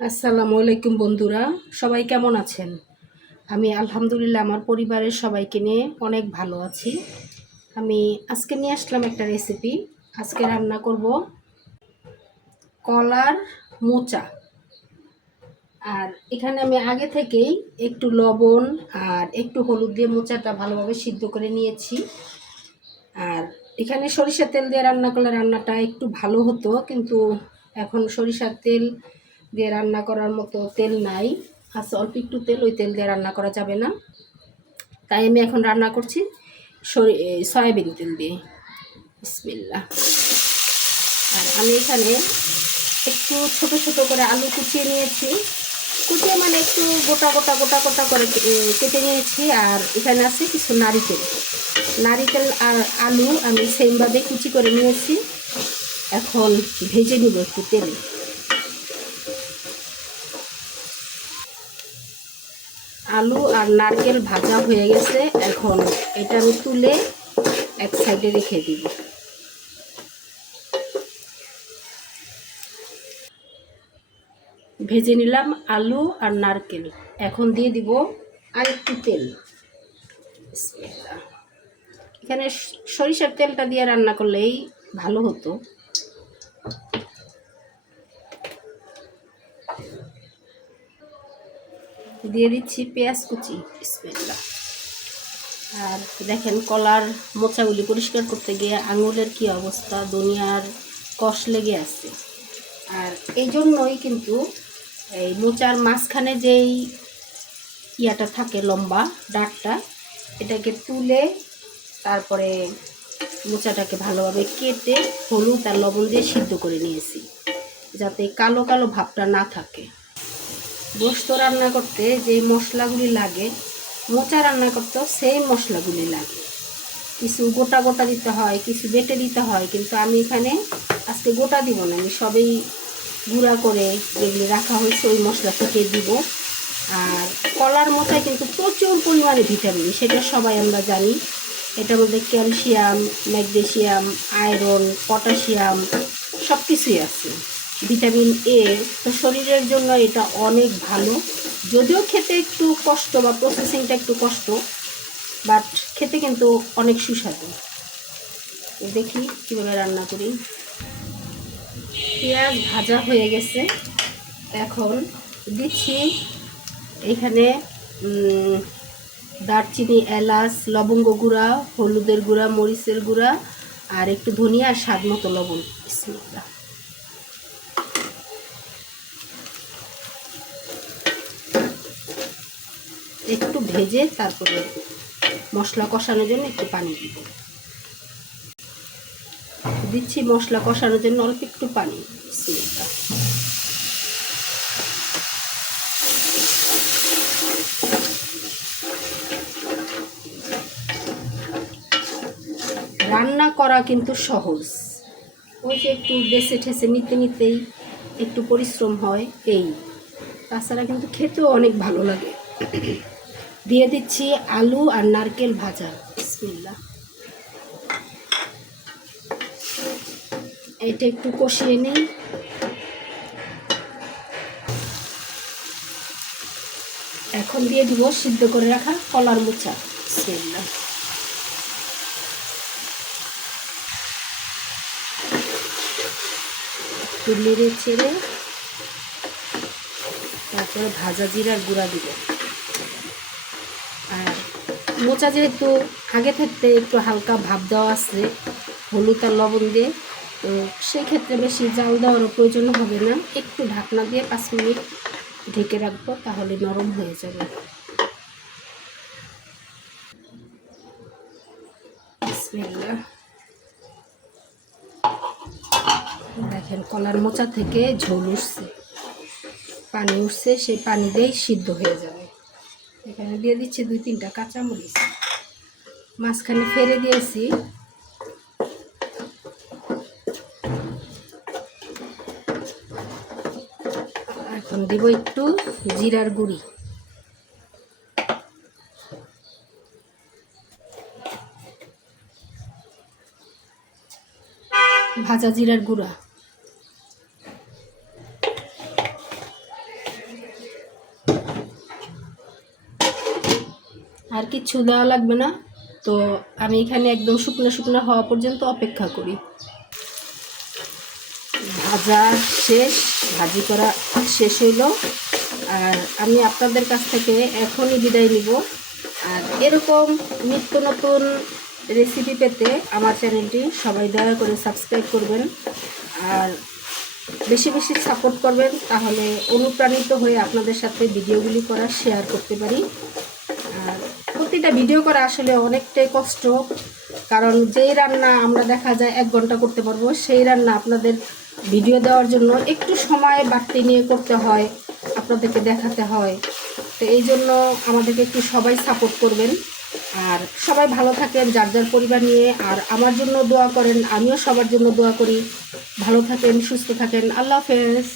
আসসালামু আলাইকুম বন্ধুরা, সবাই কেমন আছেন? আমি আলহামদুলিল্লাহ আমার পরিবারের সবাইকে নিয়ে অনেক ভালো আছি। আমি আজকে নিয়ে আসলাম একটা রেসিপি। আজকে রান্না করব কলার মোচা। আর এখানে আমি আগে থেকেই একটু লবণ আর একটু হলুদ দিয়ে মোচাটা ভালোভাবে সিদ্ধ করে নিয়েছি। আর এখানে সরিষার তেল দিয়ে রান্না করলে রান্নাটা একটু ভালো হতো, কিন্তু এখন সরিষার তেল দিয়ে রান্না করার মতো তেল নাই। আছে অল্প একটু তেল, ওই তেল দিয়ে রান্না করা যাবে না। তাই আমি এখন রান্না করছি সয়াবিন তেল দিয়ে। বিসমিল্লাহ। আর আমি এখানে একটু ছোট ছোট করে আলু কুচিয়ে নিয়েছি। কুচিয়ে মানে একটু গোটা গোটা গোটা গোটা করে কেটে নিয়েছি। আর এখানে আছে কিছু নারিকেল। নারিকেল আর আলু আমি সেমভাবে কুচি করে নিয়েছি। এখন ভেজে নিব একটু তেলে। আলু আর নারকেল ভাজা হয়ে গেছে, এখন এটা আমি তুলে এক সাইডে রেখে দিব। ভেজে নিলাম আলু আর নারকেল। এখন দিয়ে দিব আর একটু তেল। এখানে সরিষার তেলটা দিয়ে রান্না করলেই ভালো হতো। দিয়ে দিচ্ছি পেঁয়াজ কুচি। বিসমিল্লাহ। আর দেখেন কলার মোচাগুলি পরিষ্কার করতে গিয়ে আঙুলের কি অবস্থা, দুনিয়ার কষ লেগে আছে। আর এই জন্যই কিন্তু এই মোচার মাঝখানে যেই ইয়াটা থাকে লম্বা ডাঁটটা, এটাকে তুলে তারপরে মোচাটাকে ভালোভাবে কেটে হলুদ আর লবণ দিয়ে সিদ্ধ করে নিয়েছি, যাতে কালো কালো ভাবটা না থাকে। গোশত রান্না করতে যে মশলাগুলি লাগে, মোচা রান্না করতেও সেই মশলাগুলি লাগে। কিছু গোটা গোটা দিতে হয়, কিছু বেটে দিতে হয়, কিন্তু আমি এখানে আজকে গোটা দিব না, আমি সবই গুঁড়া করে যেগুলি রাখা হয়েছে ওই মশলা থেকে দিব। আর কলার মোচায় কিন্তু প্রচুর পরিমাণে ভিটামিন, সেটা সবাই আমরা জানি। এটার মধ্যে ক্যালসিয়াম, ম্যাগনেসিয়াম, আয়রন, পটাশিয়াম সব কিছুই আছে। ভিটামিন এ তো শরীরের জন্য এটা অনেক ভালো। যদিও খেতে একটু কষ্ট বা প্রসেসিংটা একটু কষ্ট, বাট খেতে কিন্তু অনেক সুস্বাদু। দেখি কীভাবে রান্না করি। পেঁয়াজ ভাজা হয়ে গেছে, এখন দিচ্ছি এখানে দারচিনি, এলাচ, লবঙ্গ গুঁড়া, হলুদের গুঁড়া, মরিচের গুঁড়া আর একটু ধনিয়া আর স্বাদ মতো লবণ। বিসমিল্লাহ। একটু ভেজে তারপরে মশলা কষানোর জন্য একটু পানি দিব। দিচ্ছি মশলা কষানোর জন্য অল্প একটু পানি। বিসমিল্লাহ। রান্না করা কিন্তু সহজ, ওই যে একটু বেছে ঠেসে নিতে নিতেই একটু পরিশ্রম হয় এই, তাছাড়া কিন্তু খেতেও অনেক ভালো লাগে। দিয়ে দিচ্ছি আলু আর নারকেল ভাজা। বিসমিল্লাহ। এটা একটু কষিয়ে নিই। এখন দিয়ে দিব সিদ্ধ করে রাখা কলার মোচা। বিসমিল্লাহ। একটু নেড়ে ছেড়ে তারপরে ভাজা জিরার গুঁড়া দিব। আর মোচা যেহেতু আগে থাকতে একটু হালকা ভাব দেওয়া আছে হলুদ আর লবণ দিয়ে, তো সেক্ষেত্রে বেশি জাল দেওয়ারও প্রয়োজন হবে না। একটু ঢাকনা দিয়ে 5 মিনিট ঢেকে রাখবো, তাহলে নরম হয়ে যাবে। বিসমিল্লাহ। দেখেন কলার মোচা থেকে ঝোল উঠছে, পানি উঠছে, সেই পানি দিয়েই সিদ্ধ হয়ে যাবে। এখানে দিয়ে দিচ্ছি 2-3টা কাঁচামরিচ, মাঝখানে ফেলে দিয়েছি। এখন দিব একটু জিরার গুঁড়ি, ভাজা জিরার গুঁড়া। আর কিচ্ছু দেওয়া লাগবে না। তো আমি এখানে একদম শুকনো শুকনো হওয়া পর্যন্ত অপেক্ষা করি। ভাজা শেষ, ভাজি করা শেষ হইল। আর আমি আপনাদের কাছ থেকে এখনই বিদায় নিব। আর এরকম নিত্য নতুন রেসিপি পেতে আমার চ্যানেলটি সবাই দয়া করে সাবস্ক্রাইব করবেন আর বেশি বেশি সাপোর্ট করবেন, তাহলে অনুপ্রাণিত হয়ে আপনাদের সাথে ভিডিওগুলি করা শেয়ার করতে পারি। আর প্রতিটা ভিডিও করা আসলে অনেকটাই কষ্ট, কারণ যেই রান্না আমরা দেখা যায় 1 ঘন্টা করতে পারবো, সেই রান্না আপনাদের ভিডিও দেওয়ার জন্য একটু সময় বাড়তি নিয়ে করতে হয়, আপনাদেরকে দেখাতে হয়। তো এই জন্য আমাদেরকে একটু সবাই সাপোর্ট করবেন। আর সবাই ভালো থাকেন যার যার পরিবার নিয়ে। আর আমার জন্য দোয়া করেন, আমিও সবার জন্য দোয়া করি। ভালো থাকেন, সুস্থ থাকেন। আল্লাহ হাফেজ।